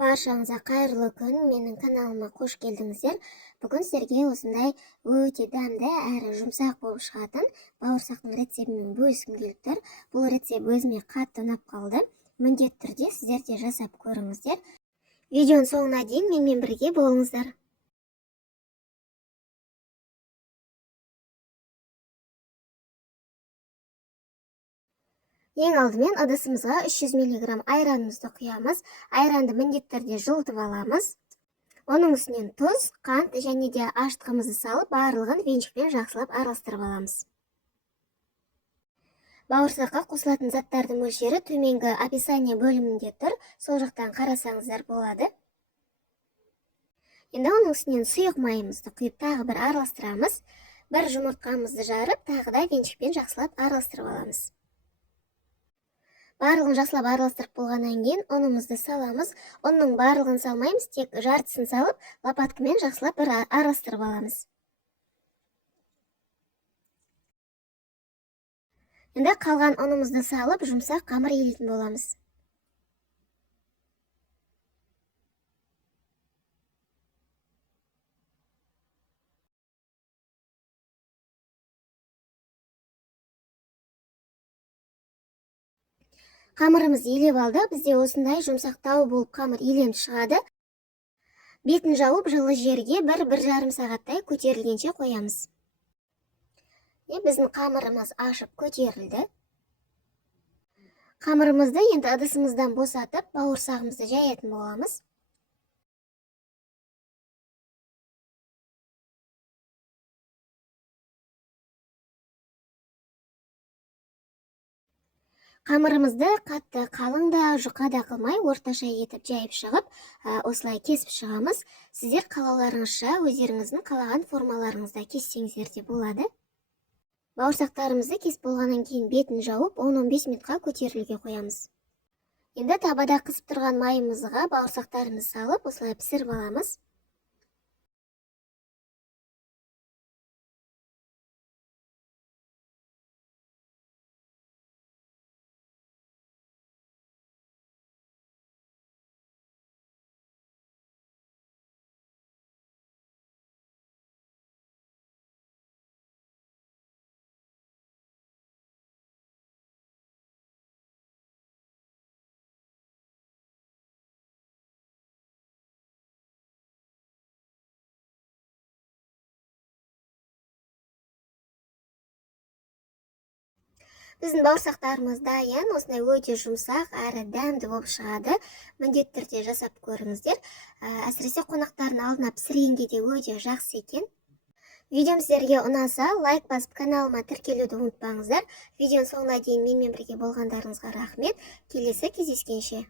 Баршаңызға қайырлы күн, менің каналыма қош келдіңіздер. Бүгін сіздерге осындай өте дәмді әрі жұмсақ болып шығатын бауырсақтың рецептімен бөліскім келіп тұр. Бұл рецепт өзіме қатты ұнап қалды. Міндетті түрде сіздер де жасап көріңіздер. Видеоның соңына дейін менімен бірге болыңыздар. Ең алдымен ыдысымызға 300 мг айранымызды құямыз. Айранды міндетті түрде жылытып аламыз. Оның үстінен тұз, қант және де ашытқымызды салып, барлығын венчикпен жақсылап араластырып аламыз. Бауырсаққа қосылатын заттардың мөлшері төменгі описание бөлімінде тұр, сол жақтан қарасаңыздар болады. Енді оның үстінен сұйық майымызды құйып тағы бір араластырамыз. Бір жұмыртқамызды жарып, тағы да венчикпен жақсылап араластырып аламыз. Барлығын жақсылап араластырып болғаннан кейін ұнымызды саламыз. Ұнның барлығын салмаймыз, тек жартысын салып, лопаткамен жақсылап бір араластырып аламыз. Енді қалған ұнымызды салып, жұмсақ қамыр елейтін боламыз. Қамырымыз елеп алды. Бізде осындай жұмсақтау болып қамыр еленіп шығады. Бетін жауып жылы жерге 1-1,5 сағаттай көтерілгенше қоямыз. Біздің қамырымыз ашып көтерілді. Қамырымызды енді ыдысымыздан босатып, бауырсағымызды жаятын боламыз. Қамырымызды қатты қалың да, жұқа да қылмай, орташа етіп жайып шығып, осылай кесіп шығамыз. Сіздер қалауларыңызша өздеріңіздің қалаған формаларыңызда кессеңіздер де болады. Бауырсақтарымызды кесіп болғаннан кейін бетін жауып, 10-15 минутқа көтерілуге қоямыз. Енді табада қысып тұрған майымызға бауырсақтарымызды салып, осылай пісіріп аламыз. Біздің бауырсақтарымыз дайын, осындай өте жұмсақ әрі дәмді болып шығады. Міндетті түрде жасап көріңіздер. Әсіресе қонақтардың алдына пісіргенге де өте жақсы екен. Видеом сіздерге ұнаса, лайк басып каналыма тіркелуді ұмытпаңыздар. Видеоның соңына дейін менімен бірге болғандарыңызға рахмет. Келесі кездескенше.